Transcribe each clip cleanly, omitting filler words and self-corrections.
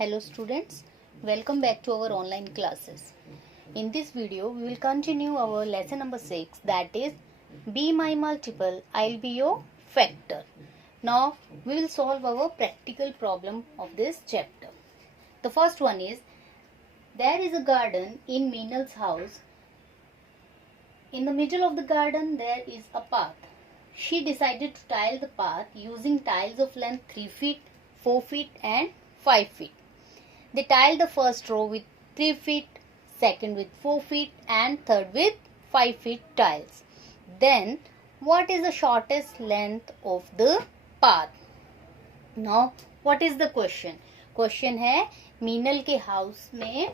Hello students, welcome back to our online classes. In this video, we will continue our lesson number 6, that is Be My Multiple, I'll Be Your Factor. Now, we will solve our practical problem of this chapter. The first one is, there is a garden in Meenal's house. In the middle of the garden, there is a path. She decided to tile the path using tiles of length 3 feet, 4 feet and 5 feet. They tiled the first row with 3 feet, second with 4 feet and third with 5 feet tiles. Then, what is the shortest length of the path? Now, what is the question? Question है, मीनल के house में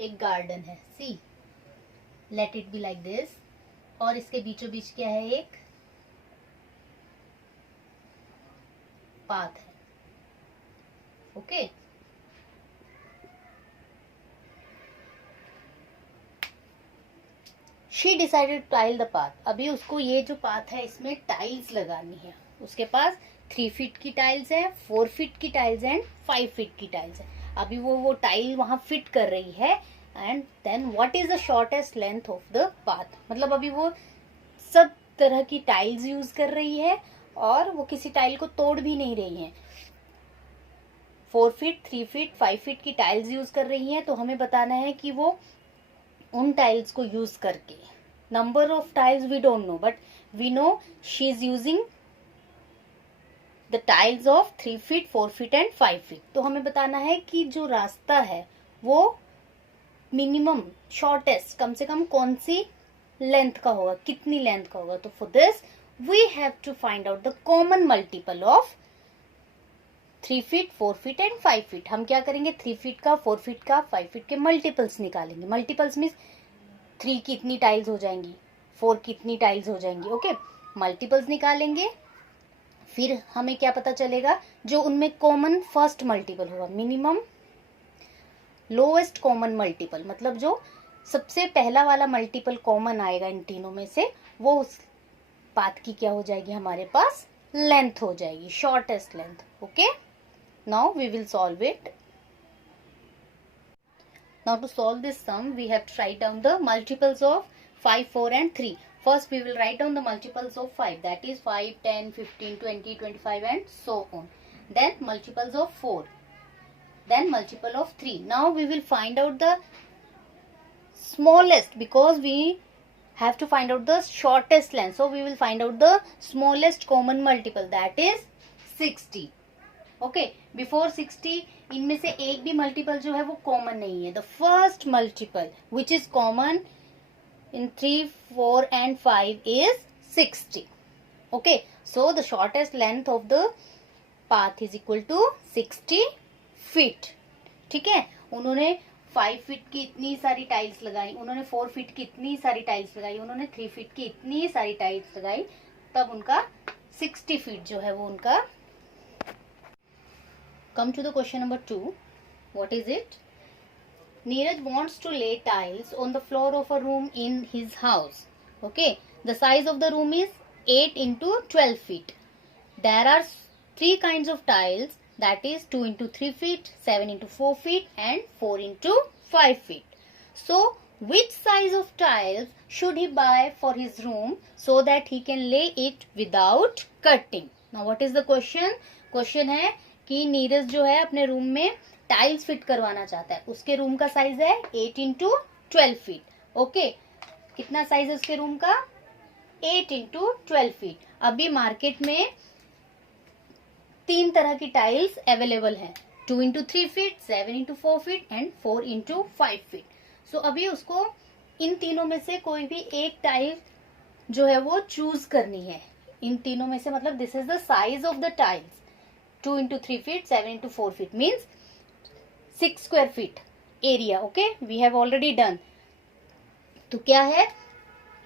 एक garden है. See, let it be like this. और इसके बीचों बीच क्या है? एक पाथ है. Okay. She decided to tile the path. अभी उसको ये जो पाथ है इसमें टाइल्स लगानी है. उसके पास 3 फीट की टाइल्स है, 4 फीट की टाइल्स एंड 5 फीट की टाइल्स है. अभी वो टाइल वहां फिट कर रही है. And then what is the shortest length of the path. मतलब अभी वो सब तरह की टाइल्स यूज कर रही है और वो किसी टाइल को तोड़ भी नहीं रही है. 4 फीट, 3 फीट, 5 फीट की टाइल्स यूज कर रही है. तो हमें बताना है कि वो उन टाइल्स को यूज करके, number of tiles we don't know but we know she is using the tiles of 3 feet, 4 feet and 5 feet. तो हमें बताना है कि जो रास्ता है वो मिनिमम शॉर्टेस्ट कम से कम कौन सी लेंथ का होगा, कितनी लेंथ का होगा. तो for this we have to find out the common multiple of 3 feet, 4 feet and 5 feet. हम क्या करेंगे, 3 फीट का, 4 फीट का, 5 फीट के मल्टीपल्स निकालेंगे. मल्टीपल्स मीन्स 3 की इतनी टाइल्स हो जाएंगी, 4 की इतनी टाइल्स हो जाएंगी. ओके, मल्टीपल्स निकालेंगे. फिर हमें क्या पता चलेगा, जो उनमें कॉमन फर्स्ट मल्टीपल होगा, मिनिमम लोएस्ट कॉमन मल्टीपल, मतलब जो सबसे पहला वाला मल्टीपल कॉमन आएगा इन तीनों में से, वो उस पाथ की क्या हो जाएगी, हमारे पास लेंथ हो जाएगी, shortest length. Okay, now we will solve it. Now to solve this sum, we have to write down the multiples of 5, 4 and 3. First we will write down the multiples of 5, that is 5, 10, 15, 20, 25 and so on. Then multiples of 4. Then multiple of 3. Now we will find out the smallest, because we have to find out the shortest length. So we will find out the smallest common multiple, that is 60. Okay, before 60 इनमें से एक भी multiple जो है वो common नहीं है. The first multiple which is common in 3, 4 and 5 is 60. Okay, so the shortest length of the path is equal to 60 feet. ठीक है, उन्होंने 5 फीट की इतनी सारी टाइल्स लगाई, उन्होंने 4 फीट की इतनी सारी टाइल्स लगाई, उन्होंने 3 फीट की इतनी सारी टाइल्स लगाई, तब उनका 60 फीट जो है वो उनका. Come to the question number 2. What is it? Neeraj wants to lay tiles on the floor of a room in his house. Okay. The size of the room is 8 into 12 feet. There are 3 kinds of tiles, that is 2 into 3 feet, 7 into 4 feet and 4 into 5 feet. So, which size of tiles should he buy for his room so that he can lay it without cutting? Now, what is the question? Question है कि नीरज जो है अपने room में tiles fit करवाना चाहता है. उसके रूम का साइज है 8 इंटू 12 फीट. ओके, कितना साइज है उसके रूम का, 8 इंटू 12 फीट. अभी मार्केट में 3 तरह की टाइल्स अवेलेबल हैं, 2 into 3 feet, 7 into 4 feet and 4 into 5 feet. So अभी उसको इन तीनों में से कोई भी एक टाइल जो है वो चूज करनी है. इन तीनों में से, मतलब this is the size of the tiles. 2 into 3 feet, 7 into 4 feet means 6 square feet area. Okay, we have already done. तो क्या है,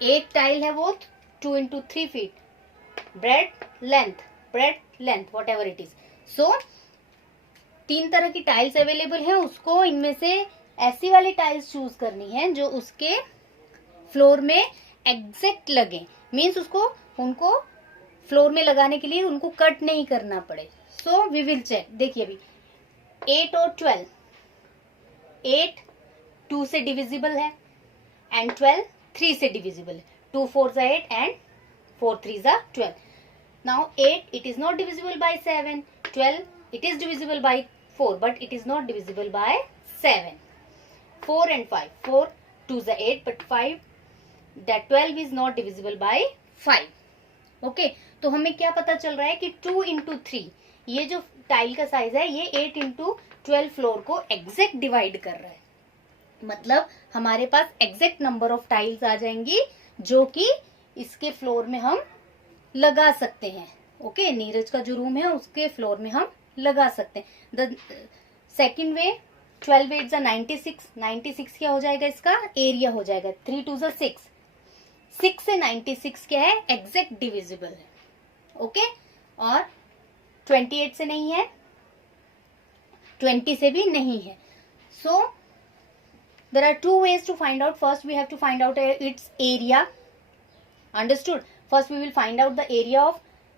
एक टाइल है वो 2 into 3 feet, breadth length whatever it is. So 3 तरह की टाइल्स अवेलेबल है, उसको इनमें से ऐसी वाली टाइल्स चूज करनी है जो उसके फ्लोर में एग्जैक्ट लगे. मीन्स उनको फ्लोर में लगाने के लिए उनको कट नहीं करना पड़े. So we will check. देखिए अभी 8 और 12, 8 2 से डिविजिबल है एंड 12 3 से डिविजिबल है. 2 4 8 and 4 3 12. Now 8 it is not divisible by 7. 12 it is divisible by 4 but it is not divisible by 7. 4 and 5. 4 2 is 8 but 5 that 12 is not divisible by 5. Okay तो हमें क्या पता चल रहा है कि 2 into 3 ये जो टाइल का साइज है ये 8 into 12 फ्लोर को एग्जैक्ट डिवाइड कर रहा है. मतलब हमारे पास एग्जैक्ट नंबर ऑफ टाइल्स आ जाएंगी जो कि इसके फ्लोर में हम लगा सकते हैं. ओके नीरज का जो रूम है उसके फ्लोर में हम लगा सकते हैं. द सेकेंड वे 12 8 जा 96. 96 क्या हो जाएगा, इसका एरिया हो जाएगा. 3 2 जा 6. 6 से 96 क्या है, एग्जैक्ट डिविजिबल है. ओके और 28 से नहीं है, 20 से भी नहीं है. सो there are two ways to find out. First we have to find out its area. Understood? First we will find out the area of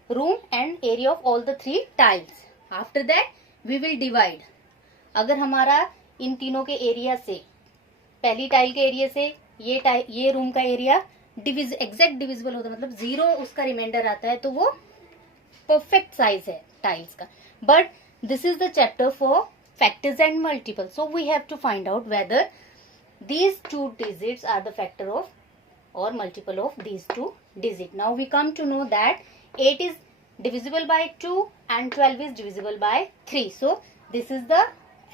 room and area of all the 3 tiles. After that we will divide. अगर हमारा इन तीनों के area से, पहली tile के area से ये room का एरिया एग्जैक्ट डिविजिबल होता है, मतलब 0 उसका रिमाइंडर आता है, तो वो परफेक्ट साइज है टाइल्स का. But this is the chapter for factors and multiple. So we have to find out whether these 2 digits are the factor of or multiple of these 2 digits. Now we come to know that 8 is divisible by 2 and 12 is divisible by 3. So this is the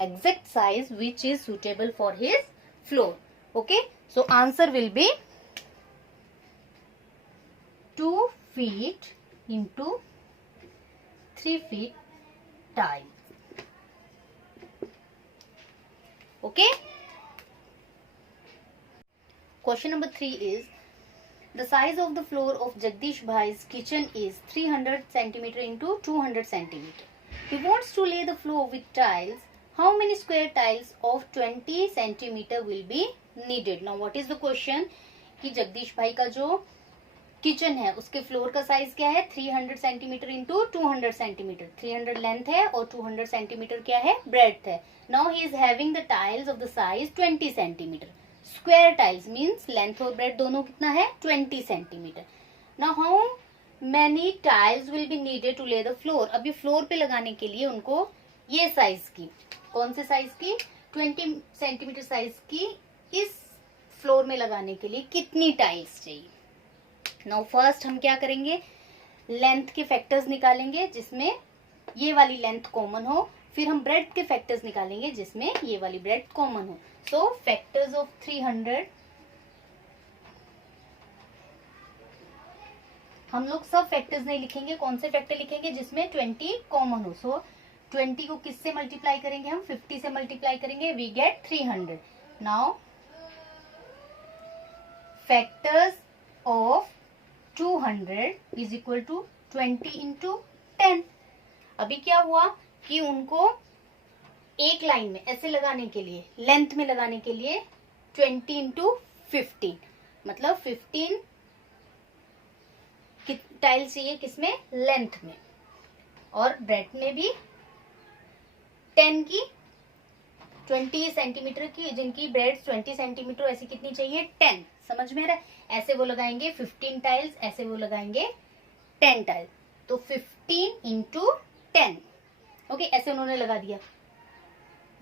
exact size which is suitable for his floor. Okay, so answer will be 2 feet into 3 feet tile. Okay. Question number 3 is, the size of the floor of Jagdish Bhai's kitchen is 300 cm into 200 cm. He wants to lay the floor with tiles. How many square tiles of 20 cm will be needed? Now what is the question कि जगदीश भाई का जो kitchen है उसके floor का size क्या है, 300 centimetre into 200 centimetre. 300 length है और 200 सेंटीमीटर क्या है, ब्रेड्थ है. Now he is having the tiles of the size 20 centimetre. Square tiles means length और ब्रेड दोनों कितना है, 20 centimetre. Now how many tiles will be needed to lay the floor. अभी फ्लोर पे लगाने के लिए उनको ये साइज की, कौन से साइज की, 20 सेंटीमीटर साइज की इस फ्लोर में लगाने के लिए कितनी टाइल्स चाहिए. नाउ फर्स्ट हम क्या करेंगे, लेंथ के फैक्टर्स निकालेंगे जिसमें ये वाली लेंथ कॉमन हो. फिर हम ब्रेड के फैक्टर्स निकालेंगे जिसमें ये वाली ब्रेड कॉमन हो. सो फैक्टर्स ऑफ 300, हम लोग सब फैक्टर्स नहीं लिखेंगे, कौन से फैक्टर लिखेंगे जिसमें 20 कॉमन हो. सो 20 को किससे मल्टीप्लाई करेंगे, हम 50 से मल्टीप्लाई करेंगे, we get 300. Now factors of 200 is equal to 20 into 10. अभी क्या हुआ कि उनको एक लाइन में ऐसे लगाने के लिए, लेंथ में लगाने के लिए 20 इंटू 15, मतलब 15 टाइल्स चाहिए, किसमें, लेंथ में. और ब्रेड में भी 10 की, 20 सेंटीमीटर की, जिनकी ब्रेड 20 सेंटीमीटर, ऐसी कितनी चाहिए, 10. समझ में आ रहा है. ऐसे वो लगाएंगे 15 टाइल्स, ऐसे वो लगाएंगे 10 टाइल्स. तो 15 इंटू 10. ओके ऐसे उन्होंने लगा दिया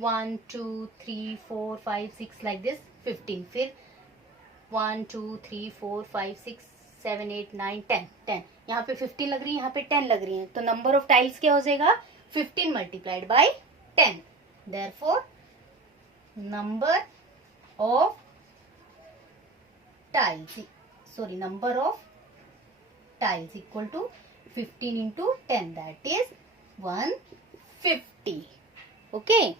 1 2 3 4 5 6 लाइक दिस 15. फिर 1 2 3 4 5 6 7 8 9 10. यहाँ पे 15 लग रही है, यहाँ पे 10 लग रही है, तो नंबर ऑफ टाइल्स क्या हो जाएगा, 15 multiplied by 10. Therefore number of tiles, sorry, number of tiles equal to 15 into 10, that is 150. Okay.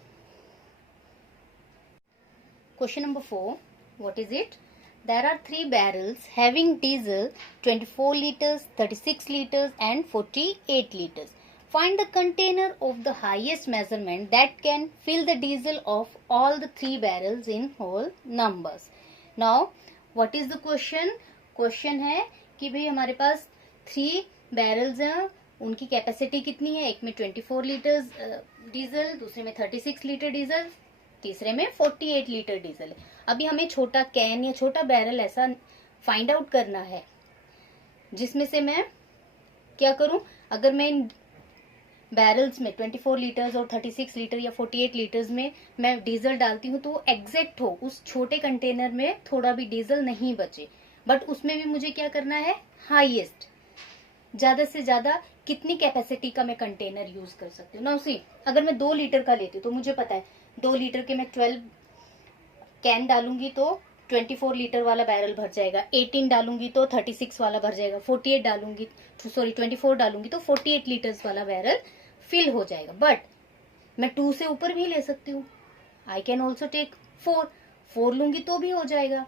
Question number 4, what is it? There are 3 barrels having diesel 24 liters, 36 liters and 48 liters. Find the container of the highest measurement that can fill the diesel of all the 3 barrels in whole numbers. Now what is the question. Question है कि भाई हमारे पास 3 barrels हैं, उनकी capacity कितनी है, एक में 24 लीटर्स डीजल, दूसरे में 36 लीटर डीजल, तीसरे में 48 लीटर डीजल है। अभी हमें छोटा कैन या छोटा बैरल ऐसा फाइंड आउट करना है जिसमें से मैं क्या करूं, अगर मैं इन बैरल्स में 24 लीटर्स और 36 लीटर या 48 लीटर्स में मैं डीजल डालती हूँ तो एग्जैक्ट हो, उस छोटे कंटेनर में थोड़ा भी डीजल नहीं बचे। बट उसमें भी मुझे क्या करना है, हाईएस्ट, ज्यादा से ज्यादा कितनी कैपेसिटी का मैं कंटेनर यूज कर सकती हूँ ना। उसी अगर मैं 2 लीटर का लेती हूँ तो मुझे पता है 2 लीटर के मैं 12 कैन डालूंगी तो 24 लीटर वाला बैरल भर जाएगा, 18 डालूंगी तो 36 वाला भर जाएगा, 48 डालूंगी, सॉरी 24 डालूंगी तो 48 लीटर्स वाला बैरल फिल हो जाएगा। बट मैं 2 से ऊपर भी ले सकती हूँ, आई कैन ऑल्सो टेक 4 लूंगी तो भी हो जाएगा।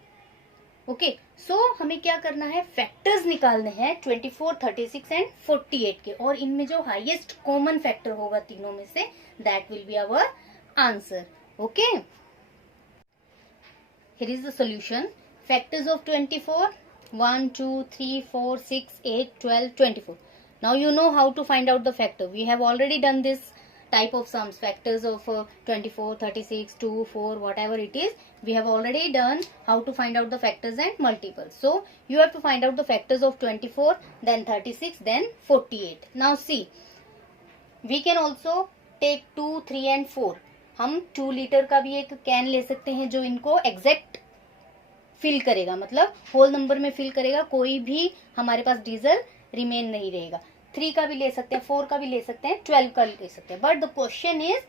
ओके, सो हमें क्या करना है, फैक्टर्स निकालने हैं 24, 36 एंड 48 के, और इनमें जो हाईएस्ट कॉमन फैक्टर होगा तीनों में से, that will be our answer. Okay, here is the solution. Factors of 24, 1, 2, 3, 4, 6, 8, 12, 24. Now you know how to find out the factor. We have already done this type of sums, factors of 24, 36, 2, 4, whatever it is. We have already done how to find out the factors and multiples. So you have to find out the factors of 24, then 36, then 48. Now see, we can also take 2, 3 and 4. हम 2 litre का भी एक can ले सकते हैं जो इनको exact fill करेगा, मतलब होल नंबर में फिल करेगा, कोई भी हमारे पास डीजल रिमेन नहीं रहेगा। 3 का भी ले सकते हैं, 4 का भी ले सकते हैं, 12 का ले सकते हैं। But the question is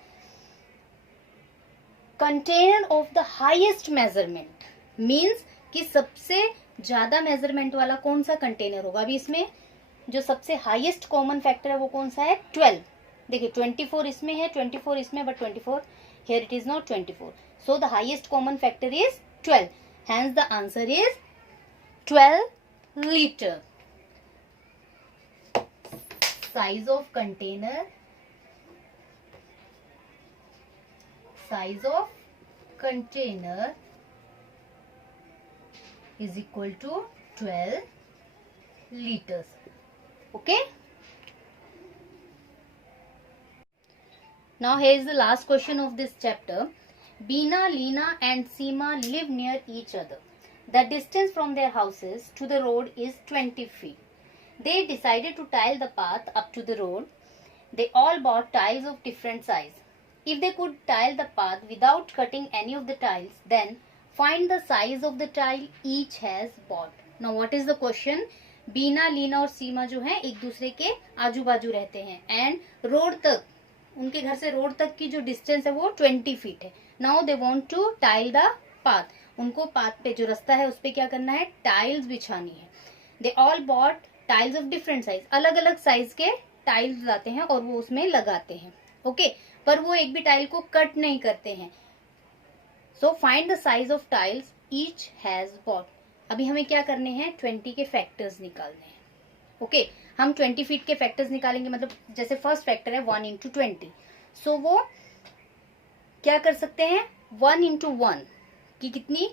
container of the highest measurement, means कि सबसे ज्यादा मेजरमेंट वाला कौन सा कंटेनर होगा। अभी इसमें जो सबसे हाईएस्ट कॉमन फैक्टर है वो कौन सा है, 12। देखिए 24 इसमें है, 24 इसमें, but 24 here it is not 24. So the highest common factor is 12. Hence the answer is 12 liter. Size of container, size of container is equal to 12 liters. Okay. Now here is the last question of this chapter. Beena, Leena and Seema live near each other. The distance from their houses to the road is 20 feet. They decided to tile the path up to the road. They all bought tiles of different size. If they could tile the path without cutting any of the tiles, then find the size of the tile each has bought. Now what is the question? बीना, लीना और सीमा जो हैं एक दूसरे के आजू बाजू रहते हैं एंड रोड तक, उनके घर से रोड तक की जो डिस्टेंस है वो 20 फीट है। Now they want to tile the path, उनको पाथ पे जो रास्ता है उस पे क्या करना है, टाइल्स बिछानी है। They all bought tiles of different size, अलग अलग साइज के टाइल्स लाते हैं और वो उसमें लगाते हैं। ओके, पर वो एक भी टाइल को कट नहीं करते हैं। So find the size of tiles each has bot. अभी हमें क्या करने हैं, 20 के फैक्टर्स निकालने हैं। ओके, हम 20 फीट के फैक्टर्स निकालेंगे, मतलब जैसे फर्स्ट फैक्टर है 1 into 20, सो वो क्या कर सकते हैं, 1 into 1 की कितनी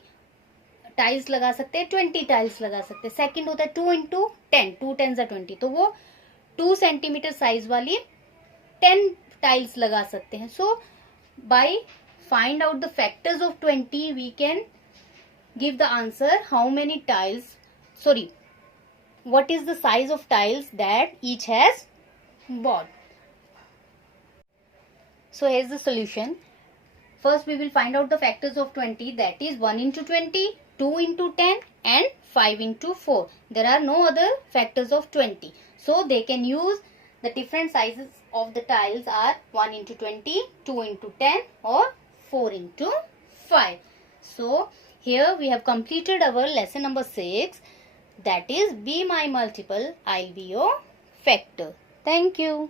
टाइल्स लगा सकते हैं, 20 टाइल्स लगा सकते हैं। सेकंड होता है 2 into 10, 2 10s are 20, तो वो 2 सेंटीमीटर साइज वाली 10 टाइल्स लगा सकते हैं। So by find out the factors of 20 we can give the answer how many tiles, sorry what is the size of tiles that each has bought. So here's the solution. First we will find out the factors of 20, that is 1 into 20, 2 into 10 and 5 into 4. There are no other factors of 20. So they can use the different sizes of the tiles are 1 into 20, 2 into 10 or 4 into 5. So here we have completed our lesson number 6. That is, be my multiple, I'll be your factor. Thank you.